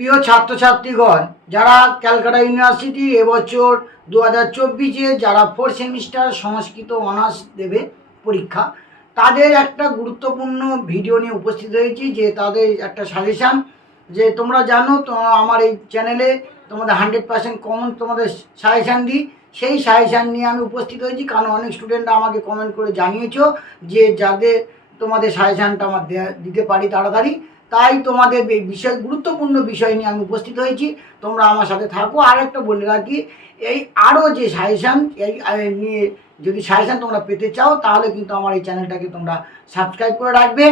প্রিয় ছাত্রছাত্রীগণ, যারা ক্যালকাটা ইউনিভার্সিটি এবছর 2024-এ যারা 4th সেমিস্টার সংস্কৃত অনার্স দেবে পরীক্ষা, তাদের একটা গুরুত্বপূর্ণ ভিডিও নিয়ে উপস্থিত হয়েছি। যে তাদের একটা সাজেশান, যে তোমরা জানো তো আমার এই চ্যানেলে তোমাদের 100% কমন তোমাদের সাজেশান দিই। সেই সাজেশান নিয়ে আমি উপস্থিত হয়েছি, কারণ অনেক স্টুডেন্টরা আমাকে কমেন্ট করে জানিয়েছো যে যাদের তোমাদের সাজেশানটা আমার দিতে পারি তাড়াতাড়ি। তাই তোমাদের এই বিষয়, গুরুত্বপূর্ণ বিষয় নিয়ে আমি উপস্থিত হয়েছি। তোমরা আমার সাথে থাকো। আর একটা বলে রাখি, এই আরও যে সাজেশান এই নিয়ে যদি সাজেশান তোমরা পেতে চাও, তাহলে কিন্তু আমার এই চ্যানেলটাকে তোমরা সাবস্ক্রাইব করে রাখবে।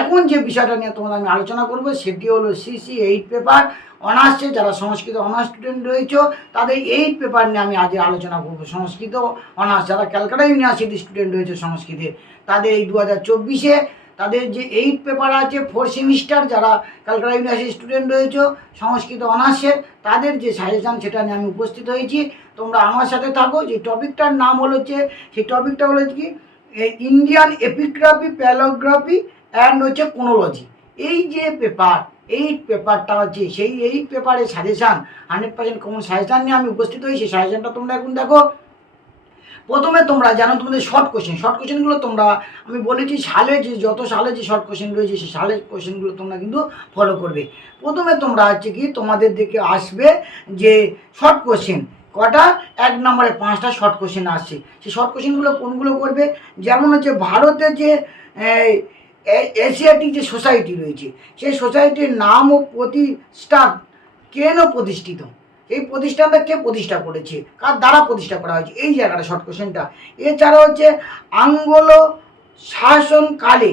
এখন যে বিষয়টা নিয়ে তোমাদের আমি আলোচনা করব, সেটি হলো সিসি 8 পেপার অনার্সে যারা সংস্কৃত অনার্স স্টুডেন্ট রয়েছে, তাদের 8 পেপার নিয়ে আমি আজ আলোচনা করব। সংস্কৃত অনার্স যারা ক্যালকাটা ইউনিভার্সিটি স্টুডেন্ট রয়েছে সংস্কৃতের, তাদের এই 2024-এ তাদের যে 8 পেপার আছে 4th সেমিস্টার যারা ক্যালকাটা ইউনিভার্সিটি স্টুডেন্ট রয়েছে সংস্কৃত অনার্সের, তাদের যে সাজেশান সেটা নিয়ে আমি উপস্থিত হয়েছি। তোমরা আমার সাথে থাকো। যে টপিকটার নাম হলো সেই টপিকটা হলো কি, ইন্ডিয়ান এপিগ্রাফি, প্যালোগ্রাফি অ্যান্ড কোনোলজি। এই যে পেপার, এই পেপারটা হচ্ছে সেই 8 পেপারের সাজেশান, 100% কমন সাজেশান নিয়ে আমি উপস্থিত হই। সেই সাজেশানটা তোমরা এখন দেখো। প্রথমে তোমরা জানো তোমাদের শর্ট কোশ্চেনগুলো তোমরা আমি বলেছি সালে যে যত সালে যে শর্ট কোশ্চেন রয়েছে সেই সালের কোশ্চেনগুলো তোমরা কিন্তু ফলো করবে। প্রথমে তোমরা হচ্ছে কি, তোমাদের দিকে আসবে যে শর্ট কোশ্চেন কটা, 1 নম্বরে 5টা শর্ট কোশ্চেন আসছে। সেই শর্ট কোশ্চেনগুলো কোনগুলো করবে, যেমন হচ্ছে ভারতের যে এশিয়াটিক যে সোসাইটি রয়েছে, সেই সোসাইটির নাম ও প্রতিষ্ঠান কেন প্রতিষ্ঠিত, এই প্রতিষ্ঠানটা কে প্রতিষ্ঠা করেছে, কার দ্বারা প্রতিষ্ঠা করা হয়েছে, এই জায়গাটা শর্ট কোশ্চেনটা। এছাড়া হচ্ছে আঙ্গোলো শাসনকালে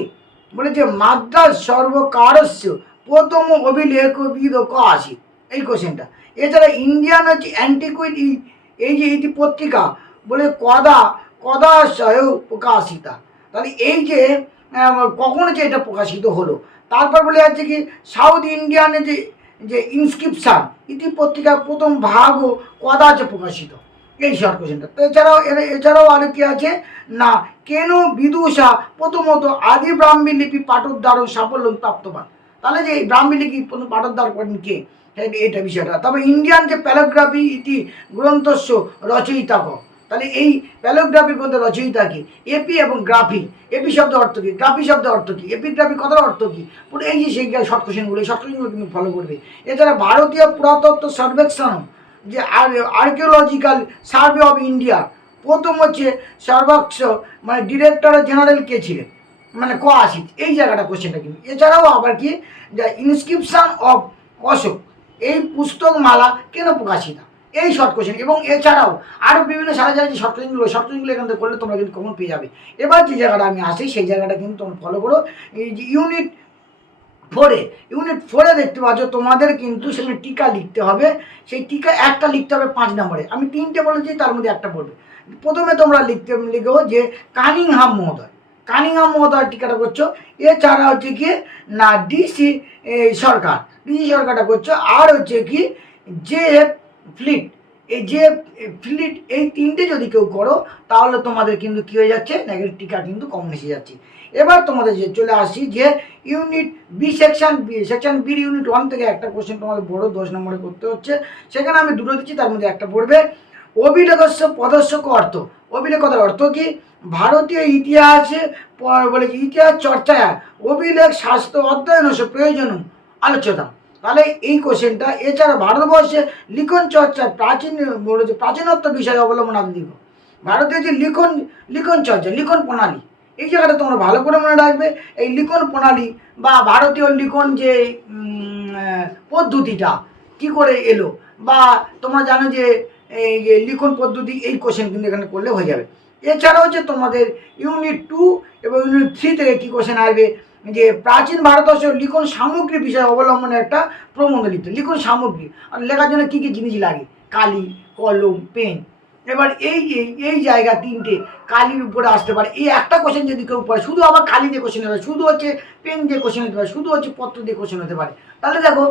বলেছে মাদ্রাস সর্বকারস্য প্রথম অভিলেখবিদ ক আসি, এই কোশ্চেনটা। এছাড়া ইন্ডিয়ান হচ্ছে অ্যান্টিকুইটি, এই যে ইতি পত্রিকা বলে কদা সহ প্রকাশিতা, তাহলে এই যে কখন হচ্ছে এটা প্রকাশিত হলো। তারপর বলে যাচ্ছে কি সাউথ ইন্ডিয়ানে যে ইনস্ক্রিপশান ইতি পত্রিকার প্রথম ভাগও কদা আছে প্রকাশিত, এই শর্ট কোশ্চেনটা। তো এছাড়াও আরও কি আছে না, কেন বিদুষা প্রথমত আদি ব্রাহ্মী লিপি পাঠোদ্ধারণ সাফল্য প্রাপ্তবান, তাহলে যে এই ব্রাহ্মী লিপি প্রথম পাঠোদ্ধার করেন কে, এটা বিষয়টা। তবে ইন্ডিয়ান যে প্যালোগ্রাফি ইতি গ্রন্থস্য রচয়িতা ক, তাহলে এই প্যালোগ্রাফি গ্রন্থের রচয়িতা কি, এপি এবং গ্রাফি, এপি শব্দের অর্থ কী, গ্রাফি শব্দের অর্থ কী, এপিগ্রাফি কথার অর্থ কী, পুরো এই যে সেই শর্ট কোশ্চেনগুলো, এই শর্ট কোশ্চেনগুলো কিন্তু ফলো করবে। এছাড়া ভারতীয় পুরাতত্ত্ব সর্বেক্ষণ যে আর্কিওলজিক্যাল সার্ভে অফ ইন্ডিয়া প্রথম হচ্ছে সর্বাক্ষ মানে ডিরেক্টর জেনারেল কে ছিলেন, মানে ক আসিত, এই জায়গাটা কোশ্চেনটা কিন্তু। এছাড়াও আবার কি, দ্য ইনস্ক্রিপশন অফ অশোক, এই পুস্তকমালা কেন প্রকাশিত, এই শর্ট কোশ্চেন। এবং এছাড়াও আরও বিভিন্ন সারা যে শর্ট কোশ্চেনগুলো এখান থেকে করলে তোমরা কিন্তু কমন পেয়ে যাবে। এবার যে জায়গাটা আমি আসি সেই জায়গাটা কিন্তু তোমরা ফলো করো। এই যে ইউনিট 4-এ দেখতে পাচ্ছ তোমাদের কিন্তু সেখানে টিকা লিখতে হবে। সেই টিকা একটা লিখতে হবে 5 নম্বরে, আমি 3টে বলেছি, তার মধ্যে একটা পড়বে। প্রথমে তোমরা লিখো যে কানিংহাম মহোদয় টিকাটা করছো। এছাড়া হচ্ছে কি না ডিসি সরকারটা করছো। আর হচ্ছে কি জে ফ্লিট, এই যে ফ্লিট, এই 3টে যদি কেউ করো তাহলে তোমাদের কিন্তু কী হয়ে যাচ্ছে, নেগেটিভ টিকা কিন্তু কমন এসে যাচ্ছে। এবার তোমাদের যে চলে আসি যে unit B, section B unit 1 থেকে একটা কোশ্চেন তোমাদের বড় 10 নম্বরে করতে হচ্ছে। সেখানে আমি দুটো দিচ্ছি, তার মধ্যে একটা পড়বে অভিলেখস্য পদস্যক অর্থ। অভিলেখতার অর্থ কি, ভারতীয় ইতিহাসে বলে ইতিহাস চর্চায় অভিলেখ শাস্ত্র অধ্যয়ন প্রয়োজন আলোচ্যতা, তাহলে এই কোশ্চেনটা। এছাড়া ভারতবর্ষে লিখন চর্চায় প্রাচীনত্ব বিষয় অবলম্বন আদি লিখো। ভারতীয় যে লিখন চর্চা, লিখন প্রণালী, এই জায়গাটা তোমরা ভালো করে মনে রাখবে। এই লিখন প্রণালী বা ভারতীয় লিখন যে পদ্ধতিটা কী করে এলো, বা তোমরা জানো যে এই যে লিখন পদ্ধতি, এই কোশ্চেন কিন্তু এখানে করলে হয়ে যাবে। এছাড়া হচ্ছে তোমাদের ইউনিট 2 এবং ইউনিট 3 থেকে কী কোশ্চেন আসবে, যে প্রাচীন ভারতবর্ষের লিখন সামগ্রী বিষয় অবলম্বনে একটা প্রবন্ধ লিখতে। লিখন সামগ্রী আর লেখার জন্য কী কী জিনিস লাগে, কালি, কলম, পেন। এবার এই জায়গা 3টে কালির উপরে আসতে পারে। এই একটা কোশ্চেন যদি কেউ পড়ে, শুধু আবার কালি দিয়ে কোশ্চেন হতে পারে, শুধু হচ্ছে পেন দিয়ে কোশ্চেন হতে পারে, শুধু হচ্ছে পত্র দিয়ে কোশ্চেন হতে পারে। তাহলে দেখো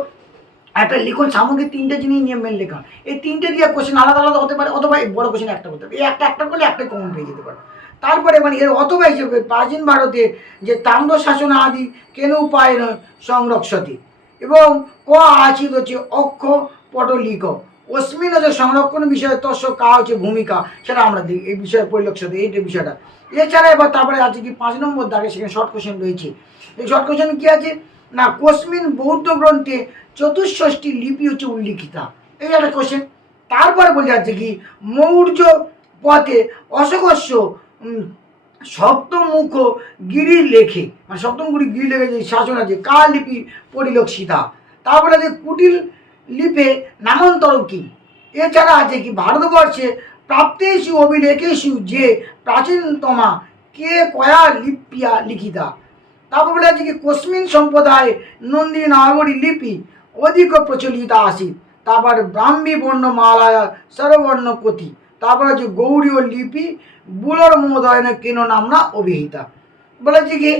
একটা লিখন সামগ্রী 3টে জিনিস নিয়ে মেন লেখা, এই 3টে দিয়ে কোশ্চেন আলাদা আলাদা হতে পারে, অথবা এই বড় কোশ্চেন একটা করতে হবে। এই একটা করলে একটাই কমন পেয়ে যেতে পারে। তারপরে মানে এর অথবা হিসেবে প্রাচীন ভারতে যে তাম্র শাসন আদি কেন উপায় সংরক্ষতি, এবং ক আচিত হচ্ছে অক্ষ পটলিক, অস্মিন হচ্ছে সংরক্ষণ বিষয়ে তস্য কা হচ্ছে ভূমিকা, সেটা আমরা দিই এই বিষয়ে পরিলক্ষিত এইটা বিষয়টা। এছাড়া এবার তারপরে আছে কি 5 নম্বর দাগে সেখানে শর্ট কোশ্চেন রয়েছে। এই শর্ট কোশ্চেন কি আছে না, কোস্মিন বৌদ্ধ গ্রন্থে চতুষ্ষষ্ঠী লিপি হচ্ছে উল্লিখিতা, এই একটা কোশ্চেন। তারপর বলে যাচ্ছে কি মৌর্য পথে অশোকস্য সপ্তমুখ গিরি লেখে, মানে সপ্তমুখী গিরি লেখে যে শাসন আছে কা লিপি পরিলক্ষিতা। তারপরে আছে কুটিল লিপে নামান্তর কি। এছাড়া আছে কি ভারতবর্ষে প্রাপ্তেষু অভিলেখেষু যে প্রাচীনতমা কে কয়া লিপিয়া লিখিতা। তারপর বলে আছে কি কোস্মিন সম্প্রদায় নন্দী নাগরী লিপি অধিক প্রচলিতা আসি। তারপর ব্রাহ্মী বর্ণমালায় সর্বর্ণ কতি। তারপর হচ্ছে গৌড়ীয় লিপি বুলর মোদয়নে কেন নামনা অভিহিতা। বলেছে কি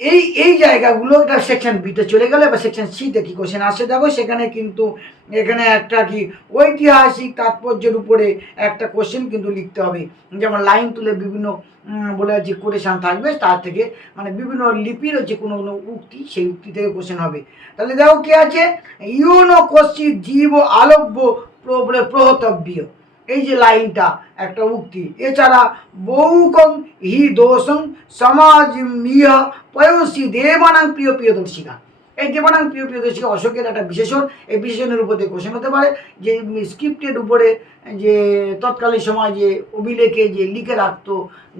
এই এই জায়গাগুলো একটা সেকশন বিতে চলে গেলে বা সেকশন সিতে কি কোশ্চেন আসে দেখো, সেখানে কিন্তু এখানে একটা কি ঐতিহাসিক তাৎপর্যের উপরে একটা কোশ্চেন কিন্তু লিখতে হবে, যেমন লাইন তুলে বিভিন্ন বলে যে কোটেশন থাকবে তার থেকে, মানে বিভিন্ন লিপির হচ্ছে কোনো কোনো উক্তি, সেই উক্তি থেকে কোশ্চেন হবে। তাহলে দেখো কি আছে ইউনো কোশ্চিত জীব আলব্য প্রহতব্য, এই যে লাইনটা একটা উক্তি। এছাড়া বহুকং হি দোষং সমাজ মিয় পয়সী দেবানাং প্রিয় প্রিয়দর্শিকা, এই দেবানাং প্রিয় প্রিয়দর্শিকা অশোকের একটা বিশেষণ। এই বিশেষণের উপর দিয়ে কোশ্চেন হতে পারে যে স্ক্রিপ্টের উপরে যে তৎকালীন সময় যে অভিলেখে যে লিখে রাখতো,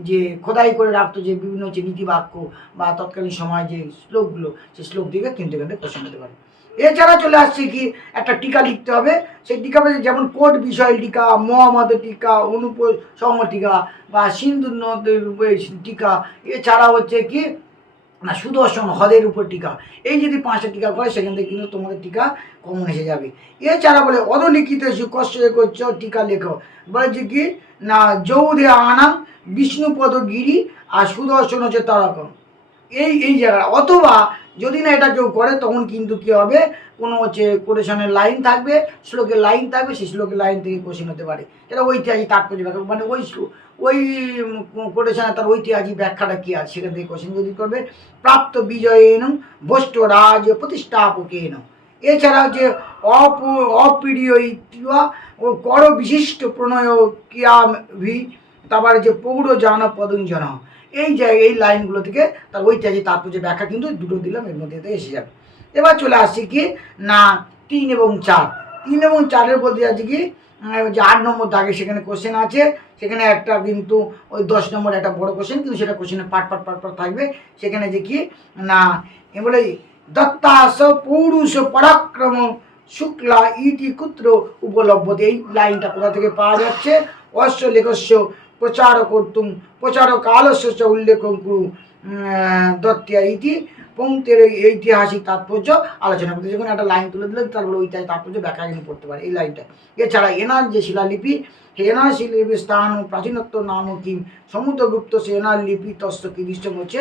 যে খোদাই করে রাখতো যে বিভিন্ন হচ্ছে নীতিবাক্য বা তৎকালীন সময় যে শ্লোকগুলো, সেই শ্লোক দিকে কিন্তু এখান থেকে কোশ্চেন হতে পারে। এছাড়া চলে আসছে কি একটা টিকা লিখতে হবে, সেই টিকা যেমন কোট বিষয় টিকা, মোহাম্মদের টিকা, অনুপসম টিকা বা সিন্ধু নদের টিকা। এছাড়া হচ্ছে কি না সুদর্শন হ্রদের উপর টিকা। এই যদি 5টা টিকা করে সেখান থেকে কিন্তু তোমাদের টিকা কমন এসে যাবে। এছাড়া বলে অধলিখিত কষ্ট করছ টিকা লেখো, বলেছে কি না যৌধে আনাম বিষ্ণুপদ গিরি আর সুদর্শন হচ্ছে তারকম, এই জায়গা। অথবা যদি না এটা কেউ করে তখন কিন্তু কি হবে, কোনো হচ্ছে কোটেশনের লাইন থাকবে, শ্লোকের লাইন থাকবে, সেই শ্লোকের লাইন থেকে কোশ্চেন হতে পারে। এটা ঐতিহাসিক তাৎপর্য ব্যাখ্যা, মানে ওই কোটেশনে তার ঐতিহাসিক ব্যাখ্যাটা কী আছে সেখান থেকে কোশ্চেন যদি করবে। প্রাপ্ত বিজয়েন ভ্রষ্ট রাজ প্রতিষ্ঠাপকেন। এছাড়া যে অপ্রিয় ইতিহা ও কর বিশিষ্ট প্রণয় ক্রিয়াভি, তারপরে যে পৌর জন পদঞ্জন, এই জায়গায় এই লাইনগুলো থেকে তার ঐতিহাসিক তাৎপর্য ব্যাখ্যা কিন্তু দুটো দিলাম, এর মধ্যে এসে যাবে। এবার চলে আসছি কি না 3 এবং 4। 3 এবং 4-এর বলতে যাচ্ছে কি যে 8 নম্বর দাগে সেখানে কোশ্চেন আছে, সেখানে একটা কিন্তু ওই 10 নম্বর একটা বড় কোশ্চেন, কিন্তু সেটা কোশ্চেনের পাট থাকবে। সেখানে যে কি না বলে দত্তাস পৌরুষ পরাক্রম শুক্লা ইতি কুত্র উপলব্ধ, এই লাইনটা কোথা থেকে পাওয়া যাচ্ছে, অশ্ব লেখস্য প্রচার কর্তুম প্রচার কালস্য উল্লেখ কুরু দত্তিয়া ইতি পঙ্ক্তের ঐতিহাসিক তাৎপর্য আলোচনা করতে। যখন একটা লাইন তুলে দিলে তারপরে ঐতিহাসিক তাৎপর্য ব্যাখ্যা কিন্তু পড়তে পারে এই লাইনটা। এছাড়া এনার যে শিলালিপি, এনার শিলালিপির স্থান ও প্রাচীনত্ব নাম কি সমুদ্রগুপ্ত সে এনার লিপি তস্ত কি দৃষ্টম হচ্ছে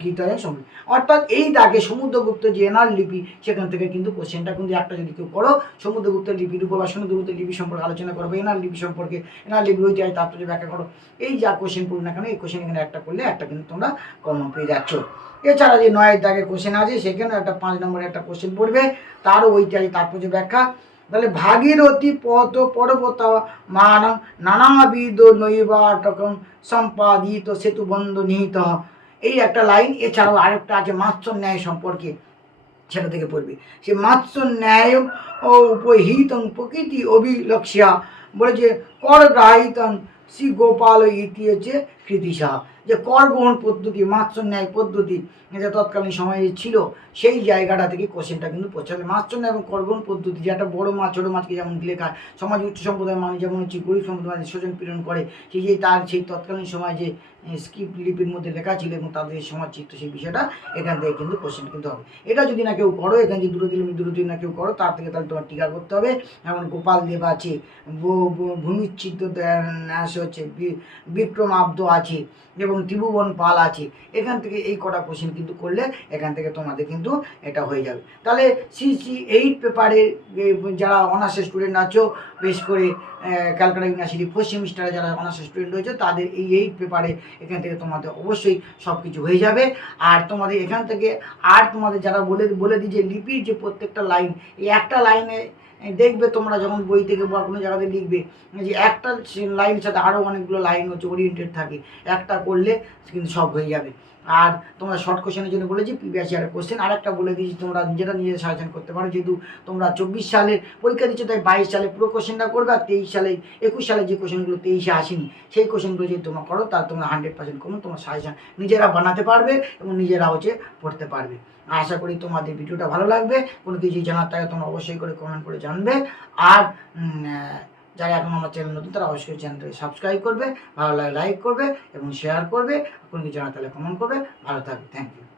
কীর্তনের সময়, অর্থাৎ এই দাগে সমুদ্রগুপ্ত যে এনার লিপি সেখান থেকে কিন্তু কোশ্চেনটা কিন্তু একটা যদি কেউ করো সমুদ্রগুপ্তের লিপির উপর বা সমুদ্রগুপ্তের লিপি সম্পর্কে আলোচনা করবো, এনার লিপি সম্পর্কে, এনার লিপির ঐতিহাসিক তাৎপর্য ব্যাখ্যা করো, এই যা কোশ্চেন পড়ি না কেন এই কোশ্চেন এখানে একটা করলে একটা কিন্তু তোমরা কমন পেয়ে যাচ্ছ। এছাড়া যে 9 দাগের কোশ্চেন আছে সেখানে একটা 5 নম্বরের একটা কোশ্চেন পড়বে, তারও ঐতিহাসিক তাৎপর্য ব্যাখ্যা। তাহলে ভাগীরথী পথ পর্বত মান নানাবিধ নৈবাটকম সম্পাদিত সেতুবন্ধ নিহিত, এই একটা লাইন। এছাড়াও আরেকটা আছে মাৎস্য ন্যায় সম্পর্কে, সেটা থেকে পড়বে। সে মাৎস্য ন্যায় ও উপহিতং প্রকৃতি অভিলক্ষ্যা, বলে যে কর গ্রাহিতং শ্রী গোপাল ইতি হচ্ছে কৃতিশা, যে কর গ্রহণ পদ্ধতি মাৎস্য ন্যায় পদ্ধতি যে তৎকালীন সময়ে ছিল সেই জায়গাটা থেকে কোশ্চেনটা কিন্তু পৌঁছাবে। মাৎস্য ন্যায় এবং কর গ্রহণ পদ্ধতি, যে একটা বড়ো মাছ ছোটো মাছকে যেমন লেখা, সমাজ উচ্চ সম্প্রদায়ের মানুষ যেমন হচ্ছে গরিব সম্প্রদায় শোষণ পীড়ন করে, সেই যে তার সেই তৎকালীন সময় যে স্ক্রিপ্ট লিপির মধ্যে লেখা ছিল এবং তাদের সমাজ চিত্র, সেই বিষয়টা এখান থেকে কিন্তু কোশ্চেন কিন্তু হবে। এটা যদি না কেউ করো, এখানে যে দুটো দিলে দুটো যদি না কেউ করো তার থেকে তাহলে তোমার টিকা করতে হবে। যেমন গোপাল দেব আছে, ভূমিচ্ছিদ্র হচ্ছে, বিক্রমাব্দ আছে এবং এবং ত্রিভুবন পাল আছে, এখান থেকে এই কটা কোশ্চেন কিন্তু করলে এখান থেকে তোমাদের কিন্তু এটা হয়ে যাবে। তাহলে CC8 পেপারে যারা অনার্সের স্টুডেন্ট আছো, বেশ করে ক্যালকাটা ইউনিভার্সিটি 4th সেমিস্টারে যারা অনার্সের স্টুডেন্ট রয়েছে, তাদের এই 8 পেপারে এখান থেকে তোমাদের অবশ্যই সব কিছু হয়ে যাবে। আর তোমাদের এখান থেকে আর তোমাদের যারা বলে দিই যে লিপির যে প্রত্যেকটা লাইন, এই একটা লাইনে দেখবে তোমরা যখন বই থেকে বা কোনো জায়গাতে লিখবে যে একটা লাইনের সাথে আরও অনেকগুলো লাইন হচ্ছে ওরিয়েন্টেড থাকে, একটা করলে কিন্তু সব হয়ে যাবে। আর তোমরা শর্ট কোশ্চেনের জন্য বলেছি প্রিভিয়াস ইয়ারের কোশ্চেন, আর একটা বলে দিয়েছি তোমরা নিজেরা সাজেশন করতে পারো, যেহেতু তোমরা 24 সালের পরীক্ষা দিচ্ছ, তাই 22 সালে পুরো কোশ্চেনটা করবে, আর 21 সালে যে কোশ্চেনগুলো 23-এ আসেনি সেই কোশ্চেনগুলো যদি তোমরা করো, তার তোমরা 100% কমন তোমরা সাজেশন নিজেরা বানাতে পারবে এবং নিজেরা হচ্ছে পড়তে পারবে। আশা করি তোমাদের ভিডিওটা ভালো লাগবে। কোনো কিছু জানার থাকে তোমরা অবশ্যই করে কমেন্ট করে জানবে। আর যারা এখন আমার চ্যানেল নতুন, তারা অবশ্যই চ্যানেলটাকে সাবস্ক্রাইব করবে, ভালো লাগে লাইক করবে এবং শেয়ার করবে। কোনো কিছু জানার তাহলে কমেন্ট করবে। ভালো থাকবে, থ্যাংক ইউ।